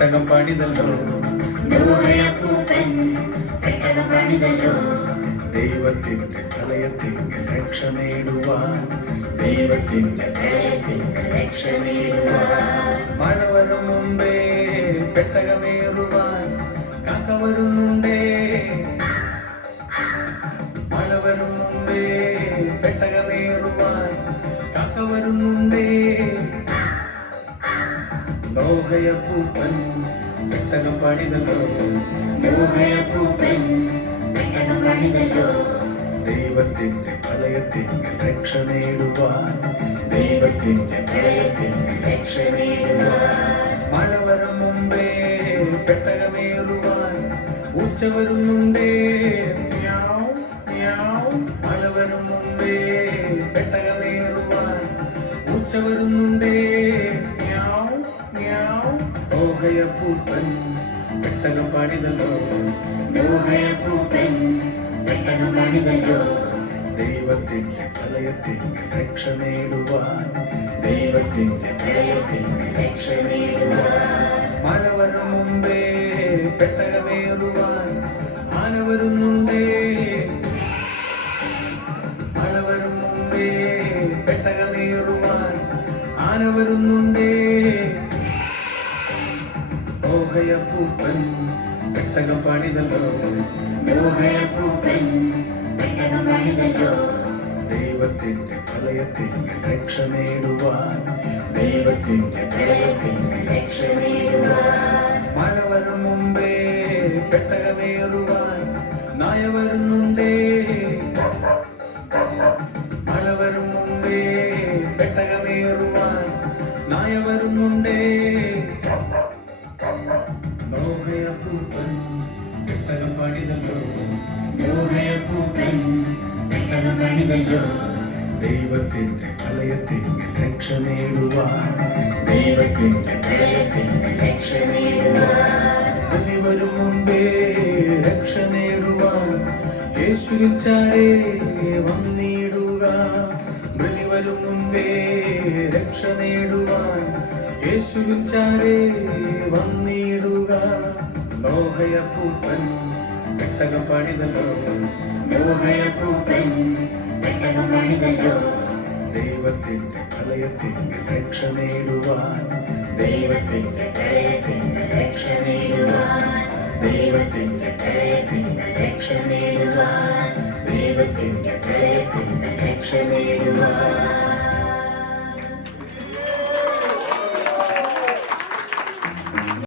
പെട്ടകം പണിതല്ലോ, നോഹയപ്പൂപ്പൻ പെട്ടകം പണിതല്ലോ. ദൈവത്തിന്റെ പ്രളയത്തിങ്കൽ രക്ഷ നേടുവാൻ, ദൈവത്തിന്റെ പ്രളയത്തിങ്കൽ രക്ഷ നേടുവാൻ. മഴ വരും മുമ്പേ പെട്ടകമേറുവാൻ കാക്ക വരുന്നുണ്ടേ. മഴ വരും മുമ്പേ പെട്ടകമേറുവാൻ കാക്ക വരുന്നുണ്ടേ. നോഹയപ്പൂപ്പൻ പെട്ടകം പണിതല്ലോ, നോഹയപ്പൂപ്പൻ പെട്ടകം പണിതല്ലോ. ദൈവത്തിന്റെ പ്രളയത്തിങ്കൽ രക്ഷ നേടുവാൻ, ദൈവത്തിന്റെ പ്രളയത്തിങ്കൽ രക്ഷ നേടുവാൻ. മഴ വരും മുമ്പേ പെട്ടകമേറുവാൻ പൂച്ച വരുന്നുണ്ടേ. മഴ വരും മുമ്പേ പെട്ടകമേറുവാൻ പൂച്ച വരുന്നുണ്ടേ. നോഹയപ്പൂപ്പൻ പെട്ടകം പണിതല്ലോ, നോഹയപ്പൂപ്പൻ പെട്ടകം പണിതല്ലോ. ദൈവത്തിന്റെ പ്രളയത്തിങ്കൽ രക്ഷ നേടുവാൻ, ദൈവത്തിന്റെ പ്രളയത്തിങ്കൽ രക്ഷ നേടുവാൻ. മഴ വരും മുമ്പേ പെട്ടകമേറുവാൻ ആന വരുന്നുണ്ടേ. മഴ വരും മുമ്പേ പെട്ടകമേറുവാൻ ആന വരുന്നുണ്ടേ. നോഹയപ്പൂപ്പൻ പെട്ടകം പണിതല്ലോ, നോഹയപ്പൂപ്പൻ പെട്ടകം പണിതല്ലോ. ദൈവത്തിന്റെ പ്രളയത്തിങ്കൽ രക്ഷ നേടുവാൻ, ദൈവത്തിന്റെ പ്രളയത്തിങ്കൽ രക്ഷ നേടുവാൻ. മഴ വരും മുമ്പേ പെട്ടകമേറുവാൻ നായ വരുന്നുണ്ടേ. മഴ വരും മുമ്പേ പെട്ടകമേറുവാൻ നായ വരുന്നുണ്ടേ. നോഹയപ്പൂപ്പൻ പെട്ടകം പണിതല്ലോ, നോഹയപ്പൂപ്പൻ പെട്ടകം പണിതല്ലോ. ദൈവത്തിന്റെ പ്രളയത്തിങ്കൽ രക്ഷ നേടുവാൻ, ദൈവത്തിന്റെ പ്രളയത്തിങ്കൽ രക്ഷ നേടുവാൻ. മതി വരും മുമ്പേ രക്ഷ നേടുവാൻ യേശുവിൽ ചാരേ വന്നിടുക. മൃതി വരും മുമ്പേ രക്ഷ നേടുവാൻ യേശുവിൽ ചാരേ വന്നിടുക. നോഹയപ്പൂപ്പൻ പെട്ടകം പണിതല്ലോ, നോഹയപ്പൂപ്പൻ പെട്ടകം പണിതല്ലോ. ദൈവത്തിന്റെ പ്രളയത്തിങ്കൽ രക്ഷ നേടുവാൻ, ദൈവത്തിന്റെ പ്രളയത്തിങ്കൽ രക്ഷ നേടുവാൻ. ദൈവത്തിന്റെ പ്രളയത്തിങ്കൽ രക്ഷ നേടുവാൻ. ദൈവത്തിന്റെ പ്രളയത്തിങ്കൽ രക്ഷ നേടുവാൻ.